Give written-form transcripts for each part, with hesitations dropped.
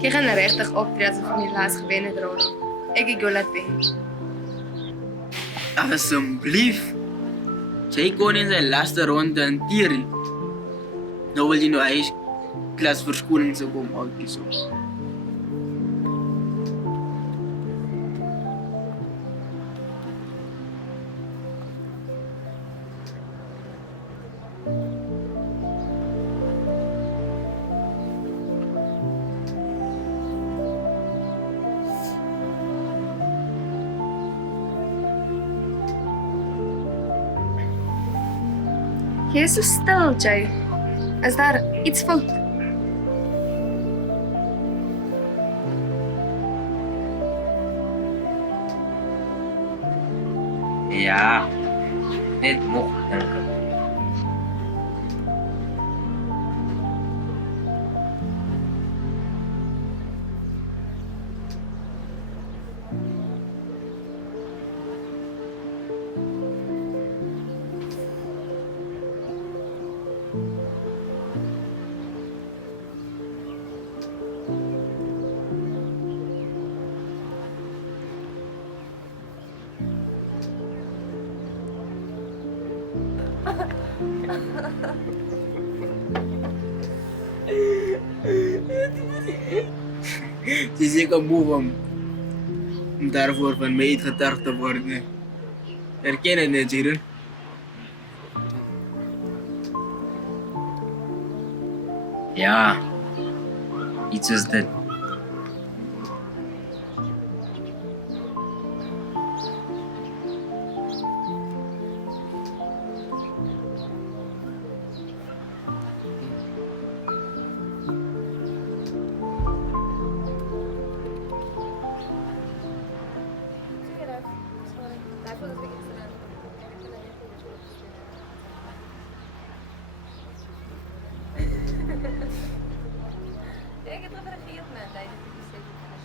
Jy gaan regtig optree asof jy die las gewen het, Roro. Ek het jou laat wen. Asseblief. Jy kon in sy laaste ronde hanteer. Nou wil jy nou hy klas verskoning sou kom uitkies. Jy is so stil, Jay. Is daar iets fout? Ja, net mocht denken. Sy is seker moe om daarvoor van my uitgetuig te word. Herken het net, Jiren? Ja, iets is dit. Ek het gereageer met hy het gesê dit is.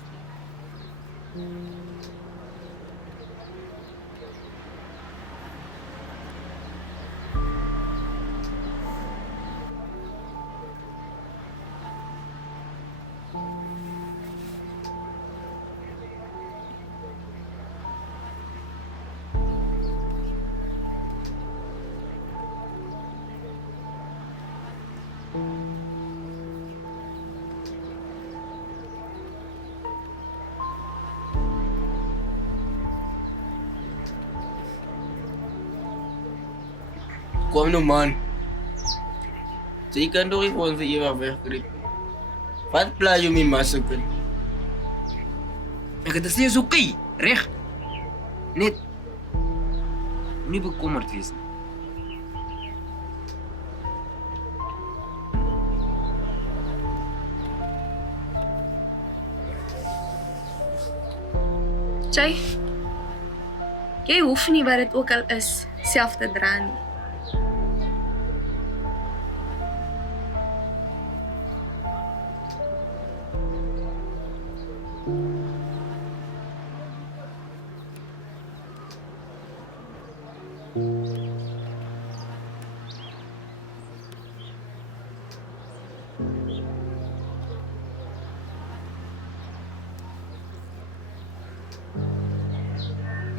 Kom nou, man. Jy kan toch nie vir ons vir ewig wegkryp. Wat pla jy my massakre? Ek het gesê is oké, reg? Net nie bekommerd wees nie. Jay, jy hoef nie wat dit ook al is self te dra nie.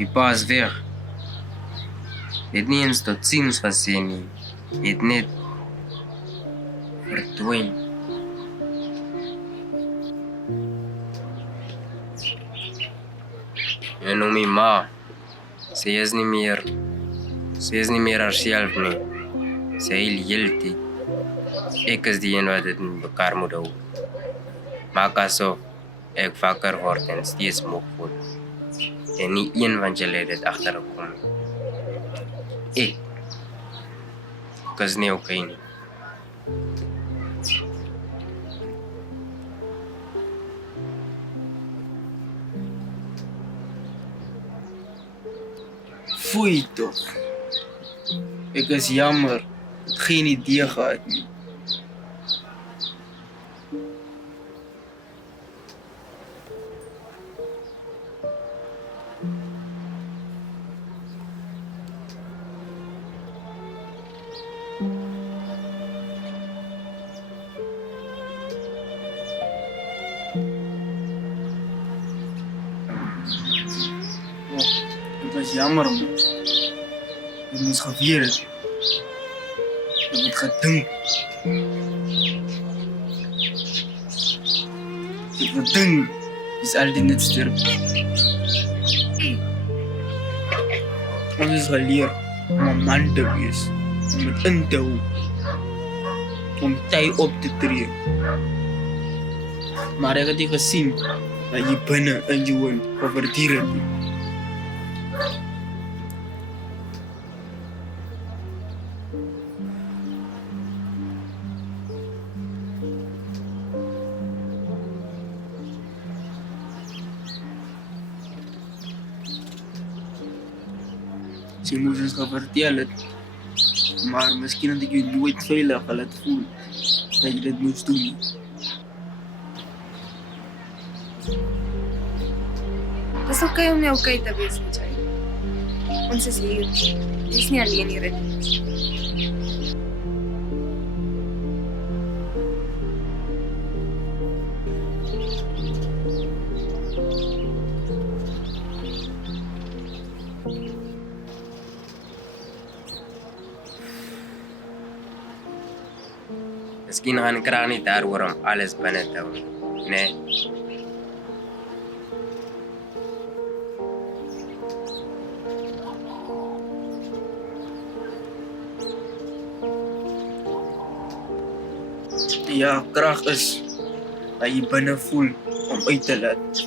Die pa is weg. Het nie eens tot ziens gesê nie. Het net verdwyn. En om my ma, sy is nie meer haarself nie. Sy huil heeltyd. Ek is die een wat dit in mekaar moet hou. Maak asof ek wakker word en steeds moeg voel. En nie een van julle het dit agtergekom nie. Ek is nie oké nie. Foei toch. Ek is jammer. Geen idee gehad nie. jammer man. Dit moes gebeur het. Ek het gedink. Ek het gedink. Is altyd net sterk. Ons is geleer om 'n man te wees. Om het in te hou. Om tyd op te tree. Maar ek het nie gesien dat jy binne in jou woon overdier het. Sy moes ons gevertel het. Maar miskien had ek jou nooit veilig laat voel dat jy dit moest doen nie. Dis oké om nie oké te wees met jy. Ons is hier. Jy is nie alleen hier nie. Miskien gaan ek raak nie daaroor om alles binne te hou, nee. Ja, krag is dat jy binne voel om uit te laat.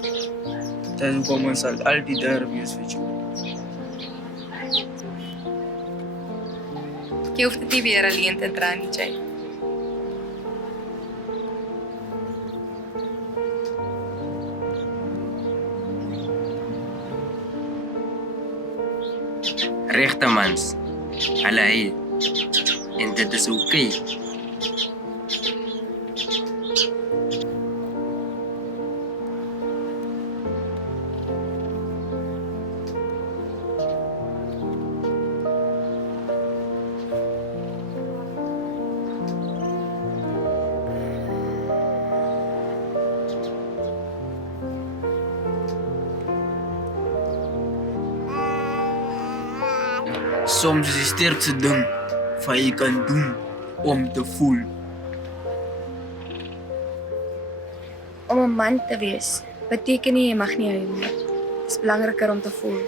Dit is hoekom ons sal altyd daar wees vir jou. Jy hoef dit nie weer alleen te dra nie, Jay. Regte mans, hulle hy. En dit is oké. Soms is die sterkste ding wat jy kan doen om te voel. Om 'n man te wees beteken nie jy mag nie huil nie. Dit is belangriker om te voel.